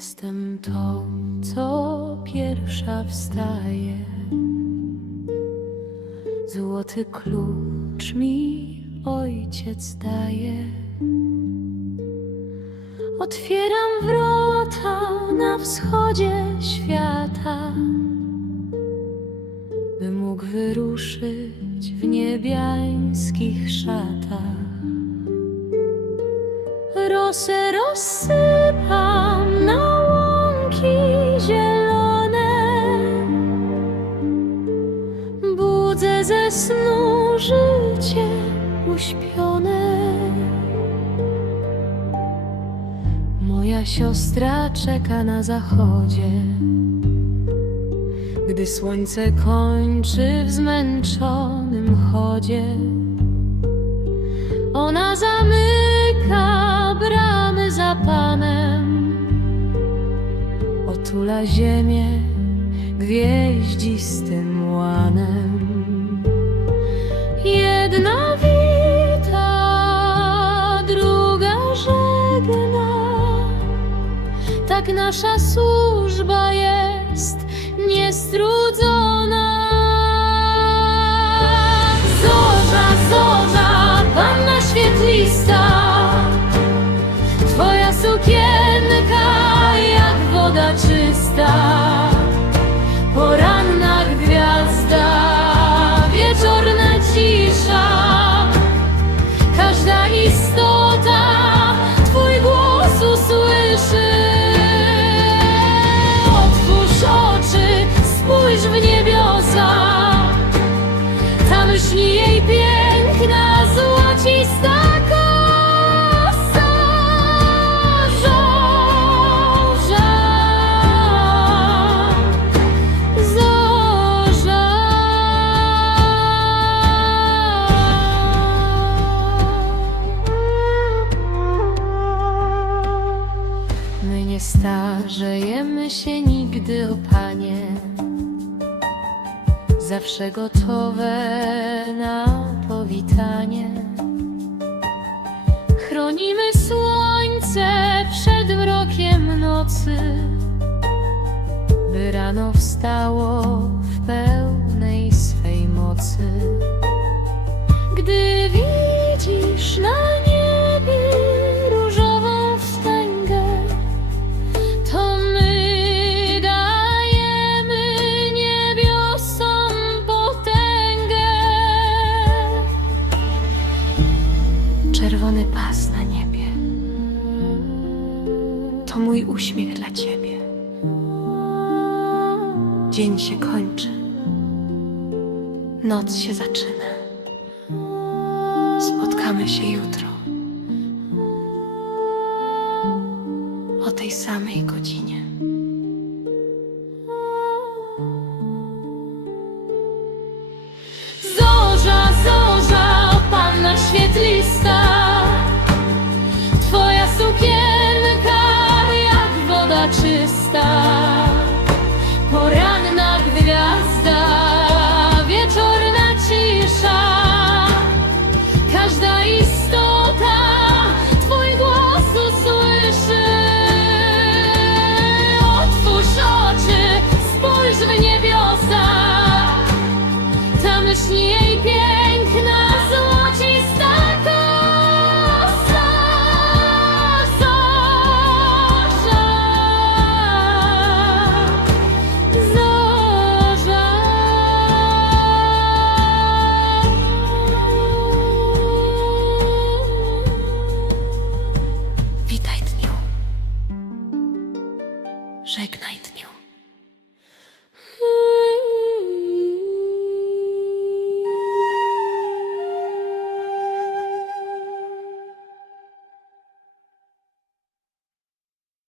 Jestem tą, co pierwsza wstaje. Złoty klucz mi ojciec daje. Otwieram wrota na wschodzie świata, by mógł wyruszyć w niebiańskich szatach. Rosę rozsypam ze snu życie uśpione. Moja siostra czeka na zachodzie. Gdy słońce kończy w zmęczonym chodzie. Ona zamyka bramy za panem, otula ziemię gwieździstym łanem. Tak nasza służba jest niestrudzona. Zorza, zorza, panna świetlista, twoja sukienka jak woda czysta. Starzejemy się nigdy, o Panie zawsze gotowe na powitanie. Chronimy słońce przed mrokiem nocy, by rano wstało w pełnej swej mocy. Gdy widzisz na to mój uśmiech dla ciebie. Dzień się kończy, noc się zaczyna. Spotkamy się jutro o tej samej godzinie.